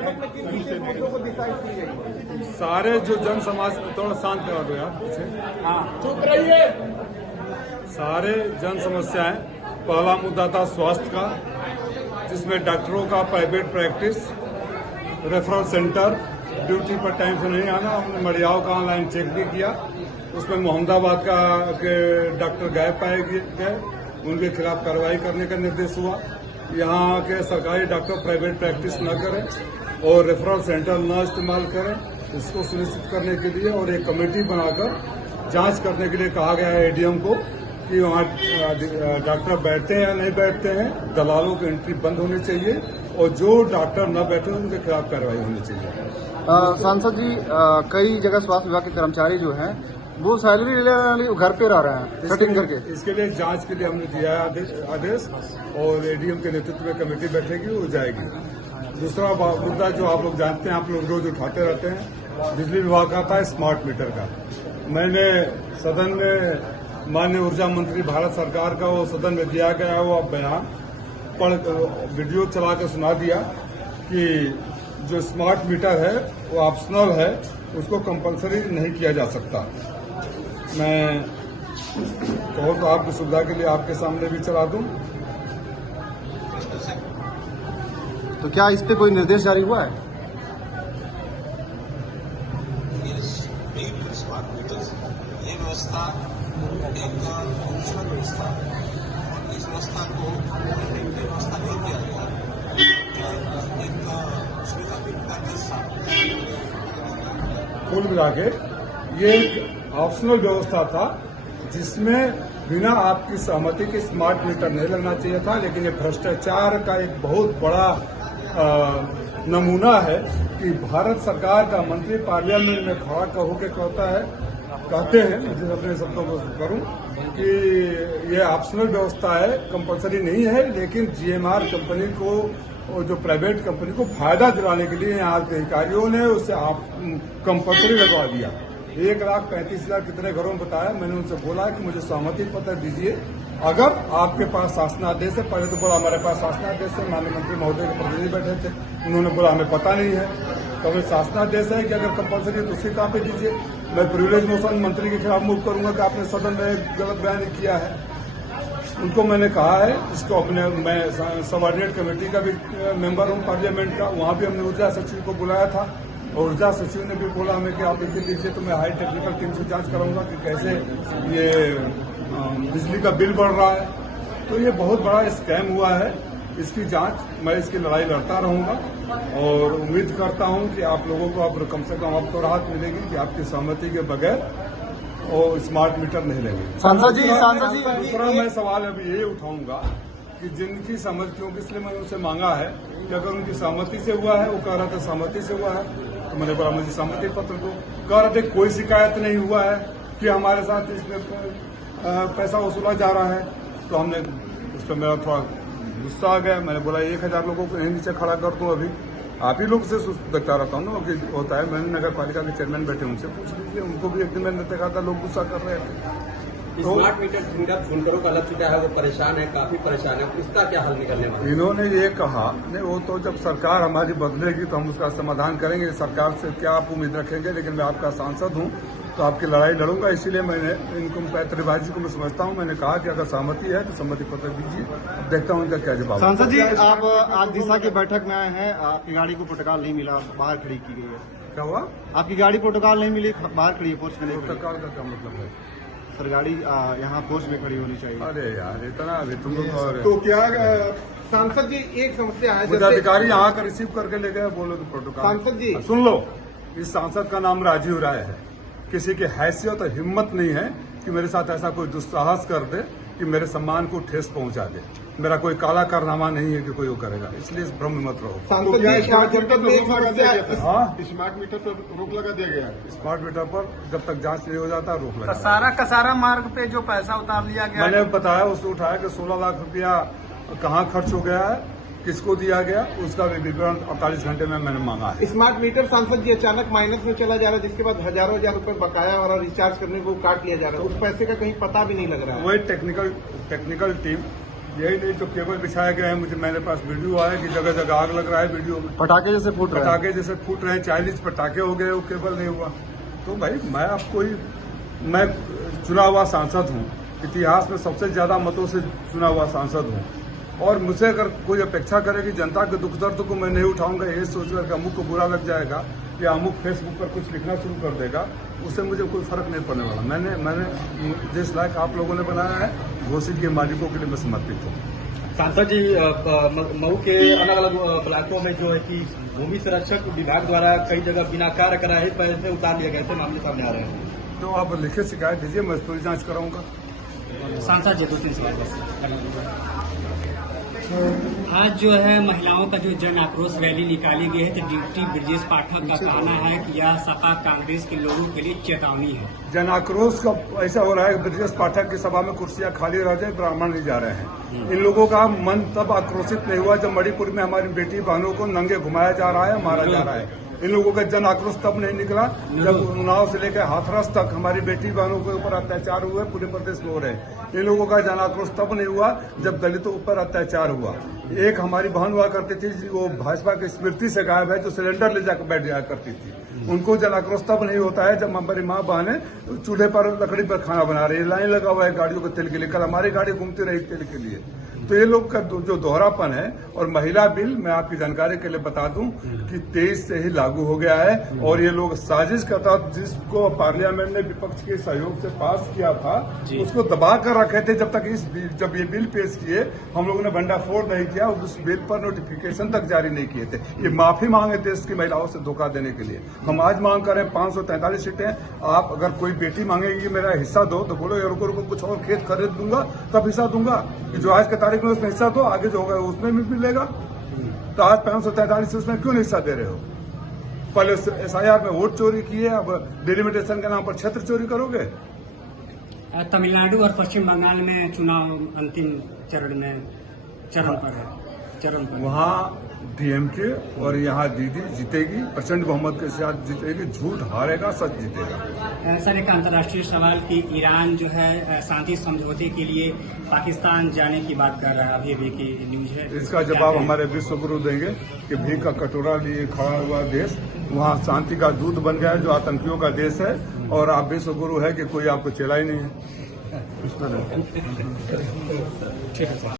बैठक में किन विशेष मुद्दों को डिसाइड की गई? सारे जो जन समाज, थोड़ा शांत करा दो यार पीछे, चुप रहिए। सारे जन समस्याएं। पहला मुद्दा था स्वास्थ्य का, जिसमें डॉक्टरों का private practice, referral centre, duty पर टाइम से नहीं आना। हमने मड़ियाव का ऑनलाइन चेक भी किया, उसमें मोहम्मदाबाद का के डॉक्टर गायब पाए गए, उनके खिलाफ कार्रवाई करने का निर्देश हुआ। यहाँ के सरकारी डॉक्टर प्राइवेट प्रैक्टिस न करें और रेफरल सेंटर न इस्तेमाल करें, इसको सुनिश्चित करने के लिए और एक कमेटी बनाकर जांच करने के लिए कहा गया है एडीएम को कि वहाँ डॉक्टर बैठते हैं या नहीं बैठते हैं। दलालों की एंट्री बंद होनी चाहिए और जो डॉक्टर न बैठे उनके खिलाफ कार्रवाई होनी चाहिए। सांसद जी, कई जगह स्वास्थ्य विभाग के कर्मचारी जो हैं वो सैलरी लेने घर पे रह रहे हैं सेटिंग करके। इसके लिए जांच के लिए हमने दिया है आदेश और एडीएम के नेतृत्व में कमेटी बैठेगी, वो जाएगी। दूसरा मुद्दा जो आप लोग जानते हैं, आप लोग रोज उठाते रहते हैं, बिजली विभाग का था स्मार्ट मीटर का। मैंने सदन में माननीय ऊर्जा मंत्री भारत सरकार का वो सदन में दिया गया वो बयान पढ़ वीडियो चला के सुना दिया कि जो स्मार्ट मीटर है वो ऑप्शनल है, उसको कंपलसरी नहीं किया जा सकता। मैं कहो तो आपकी सुविधा के लिए आपके सामने भी चला दूं। तो क्या इस पे कोई निर्देश जारी हुआ है? स्मार्ट मीटर्स ये व्यवस्था एक ऑप्शनल व्यवस्था है और इस व्यवस्था को व्यवस्था नहीं किया गया। एक सुविधा के साथ कुल मिला के ये एक ऑप्शनल व्यवस्था था, जिसमें बिना आपकी सहमति के स्मार्ट मीटर नहीं लगना चाहिए था। लेकिन ये भ्रष्टाचार का एक बहुत बड़ा नमूना है कि भारत सरकार का मंत्री पार्लियामेंट में खड़ा होकर कहते हैं, मुझे अपने शब्दों को करूं, कि ये ऑप्शनल व्यवस्था है, कंपलसरी नहीं है। लेकिन जीएमआर कंपनी को और जो प्राइवेट कंपनी को फायदा दिलाने के लिए यहाँ के अधिकारियों ने उसे कंपलसरी लगवा दिया। 1,35,000 कितने घरों में बताया। मैंने उनसे बोला कि मुझे सहमति पत्र दीजिए, अगर आपके पास शासनादेश है। पहले तो बोला हमारे पास शासनादेश है, माननीय मंत्री महोदय के प्रतिनिधि बैठे थे, उन्होंने बोला हमें पता नहीं है। तो हमें शासनादेश है कि अगर कंपलसरी है तो उसी कहाँ पे दीजिए। मैं प्रिविलेज मोशन मंत्री के खिलाफ मूव करूंगा कि आपने सदन में गलत बयान किया है। उनको मैंने कहा है, इसको अपने मैं सबऑर्डिनेट कमेटी का भी मेंबर हूं पार्लियामेंट का, वहां भी हमने ऊर्जा सचिव को बुलाया था और ऊर्जा सचिव ने भी बोला हमें कि आप लिख लीजिए, तो मैं हाई टेक्निकल टीम से जांच कराऊंगा कि कैसे ये बिजली का बिल बढ़ रहा है। तो ये बहुत बड़ा स्कैम हुआ है, इसकी जांच, मैं इसकी लड़ाई लड़ता रहूंगा और उम्मीद करता हूं कि आप लोगों को अब कम से कम आपको राहत मिलेगी कि आपकी सहमति के बगैर और स्मार्ट मीटर नहीं लगेंगे। सांसद जी दूसरा मैं सवाल अभी ये उठाऊंगा कि जिनकी सहमति, क्योंकि इसलिए मैंने उनसे मांगा है कि अगर उनकी सहमति से हुआ है, वो कह रहा था सहमति से हुआ है, तो मैंने बोला मुझे सहमति पत्र दो। कह रहे थे कोई शिकायत नहीं हुआ है कि हमारे साथ इसमें पैसा वसूला जा रहा है। तो हमने उस पर मेरा थोड़ा गुस्सा आ गया। मैंने बोला 1,000 लोगों को यहीं नीचे खड़ा कर दूं। अभी आप ही लोग से देखता रहता हूँ ना कि होता है। मैंने नगर पालिका के चेयरमैन बैठे, उनसे पूछ लीजिए, उनको भी एक दिन मैंने देखा था लोग गुस्सा कर रहे थे। स्मार्ट मीटर बुनकरों का लक्ष्य क्या है, वो परेशान है, काफी परेशान है, इसका क्या हल निकलने वाला है? इन्होंने ये कहा, नहीं वो तो जब सरकार हमारी बदलेगी तो हम उसका समाधान करेंगे। सरकार से क्या आप उम्मीद रखेंगे, लेकिन मैं आपका सांसद हूँ तो आपकी लड़ाई लड़ूंगा। इसीलिए मैंने इनको त्रिपाठी जी को मैं समझता हूँ, मैंने कहा कि अगर सहमति है तो सहमति पत्र दीजिए। अब देखता हूँ इनका क्या जवाब। सांसद जी, आप आज दिशा की बैठक में आए हैं, आपकी गाड़ी को प्रोटोकॉल नहीं मिला, बाहर खड़ी की गई है। क्या हुआ? आपकी गाड़ी प्रोटोकॉल नहीं मिली, बाहर खड़ी है, पोस्ट में नहीं खड़ी। प्रोटोकॉल का क्या मतलब है? सर गाड़ी यहाँ पोस्ट में खड़ी होनी चाहिए। अरे यार इतना अभी तुम लोग तो क्या सांसद जी एक समस्या है, मुझे अधिकारी यहाँ का रिसीव करके ले गए, बोलो तो प्रोटोकॉल। सांसद जी सुन लो, इस सांसद का नाम राजीव राय है। किसी की हैसियत और हिम्मत नहीं है कि मेरे साथ ऐसा कोई दुस्साहस कर दे कि मेरे सम्मान को ठेस पहुंचा दे। मेरा कोई काला कारनामा नहीं है कि कोई वो करेगा, इसलिए इस भ्रम में मत रहो। सांसद जी स्मार्ट मीटर में एक समस्या, स्मार्ट मीटर पर रोक लगा दिया गया। स्मार्ट मीटर पर जब तक जांच नहीं हो जाता रोक लगा। कसारा मार्ग पे जो पैसा उतार लिया गया, मैंने बताया, उसने उठाया कि 16 लाख रुपया कहाँ खर्च हो गया है, किसको दिया गया, उसका भी विवरण 48 घंटे में मैंने मांगा है। स्मार्ट मीटर सांसद जी अचानक माइनस में चला जा रहा है, जिसके बाद हजारों हजार रुपए बकाया और रिचार्ज करने को काट लिया जा रहा है। उस पैसे का कहीं पता भी नहीं लग रहा है। वही टेक्निकल टीम यही नहीं तो केबल बिछाए गए हैं। मेरे पास वीडियो आया कि जगह जगह आग लग रहा है वीडियो में, पटाखे जैसे फूट रहे हैं। पटाखे जैसे फूट रहे हैं, 40 पटाखे हो गए, वो केबल नहीं हुआ। तो भाई मैं चुना हुआ सांसद हूँ, इतिहास में सबसे ज्यादा मतों से चुना हुआ सांसद हूँ, और मुझसे अगर कोई अपेक्षा करे कि जनता के दुख दर्द को मैं नहीं उठाऊंगा, ये सोचकर कि अमुक को बुरा लग जाएगा या अमुक फेसबुक पर कुछ लिखना शुरू कर देगा, उससे मुझे कोई फर्क नहीं पड़ने वाला। मैंने जिस लायक आप लोगों ने बनाया है, घोषित के मालिकों के लिए मैं समर्पित हूँ। सांसद जी, मऊ के अलग अलग ब्लॉकों में जो है कि भूमि संरक्षक विभाग द्वारा कई जगह बिना कार्य कराए पैसे उतार लिए गए थे, मामले सामने आ रहे हैं। तो आप लिखित शिकायत दीजिए, मैं पूरी जांच कराऊंगा। सांसद जी 2-3 सवाल बस। आज जो है महिलाओं का जो जन आक्रोश रैली निकाली गई है, तो डिप्टी ब्रजेश पाठक का कहना है कि यह सपा कांग्रेस के लोगों के लिए चेतावनी है। जन आक्रोश का ऐसा हो रहा है कि ब्रजेश पाठक की सभा में कुर्सियां खाली रह जाए, ब्राह्मण नहीं जा रहे हैं। इन लोगों का मन तब आक्रोशित नहीं हुआ जब मणिपुर में हमारी बेटी बहनों को नंगे घुमाया जा रहा है, मारा जा रहा है। इन लोगों का जन आक्रोश तब नहीं निकला जब उन्नाव से लेकर हाथरस तक हमारी बेटी बहनों के ऊपर अत्याचार हुए, पूरे प्रदेश में हो रहे हैं। इन लोगों का जन आक्रोश तब नहीं हुआ जब दलितों पर अत्याचार हुआ। एक हमारी बहन हुआ करती थी, वो भाजपा की स्मृति से गायब है, जो सिलेंडर ले जाकर बैठ जाया करती थी। उनको जन आक्रोश तब नहीं होता है जब हमारी माँ बहनें चूल्हे पर लकड़ी पर खाना बना रही है, लाइन लगा हुआ है गाड़ियों के तेल के लिए। कल हमारी गाड़ी घूमती रही तेल के लिए। तो ये लोग का जो दोहरापन है। और महिला बिल, मैं आपकी जानकारी के लिए बता दूं कि 23 से ही लागू हो गया है, और ये लोग साजिश का था, जिसको पार्लियामेंट ने विपक्ष के सहयोग से पास किया था, उसको दबा कर रखे थे जब तक जब ये बिल पेश किए, हम लोगों ने भंडाफोड़ नहीं किया, उस बिल पर नोटिफिकेशन तक जारी नहीं किए थे। ये माफी मांगे देश की महिलाओं से धोखा देने के लिए। हम आज मांग कर रहे हैं 543 सीटें। आप अगर कोई बेटी मांगेगी मेरा हिस्सा दो, तो बोलो रुको रुको, कुछ और खेत खरीद दूंगा तब हिस्सा दूंगा। कि जो आज की तारीख में उसमें हिस्सा दो, आगे जो होगा उसमें भी मिलेगा। तो आज 543 उसमें क्यों नहीं हिस्सा दे रहे हो? पहले SIR में वोट चोरी किए, अब डिलिमिटेशन के नाम पर क्षेत्र चोरी करोगे। तमिलनाडु और पश्चिम बंगाल में चुनाव अंतिम चरण पर है। वहाँ DMK और यहाँ दीदी जीतेगी, प्रचंड बहुमत के साथ जीतेगी। झूठ हारेगा, सच जीतेगा। सर, एक अंतर्राष्ट्रीय सवाल कि ईरान जो है शांति समझौते के लिए पाकिस्तान जाने की बात कर रहा है, अभी की न्यूज है। इसका जवाब हमारे विश्व गुरु देंगे कि भीख का कटोरा लिए खड़ा हुआ देश वहाँ शांति का दूत बन गया है, जो आतंकियों का देश है। और आप विश्व गुरु है कि कोई आपको चेला ही नहीं है। ठीक है सर।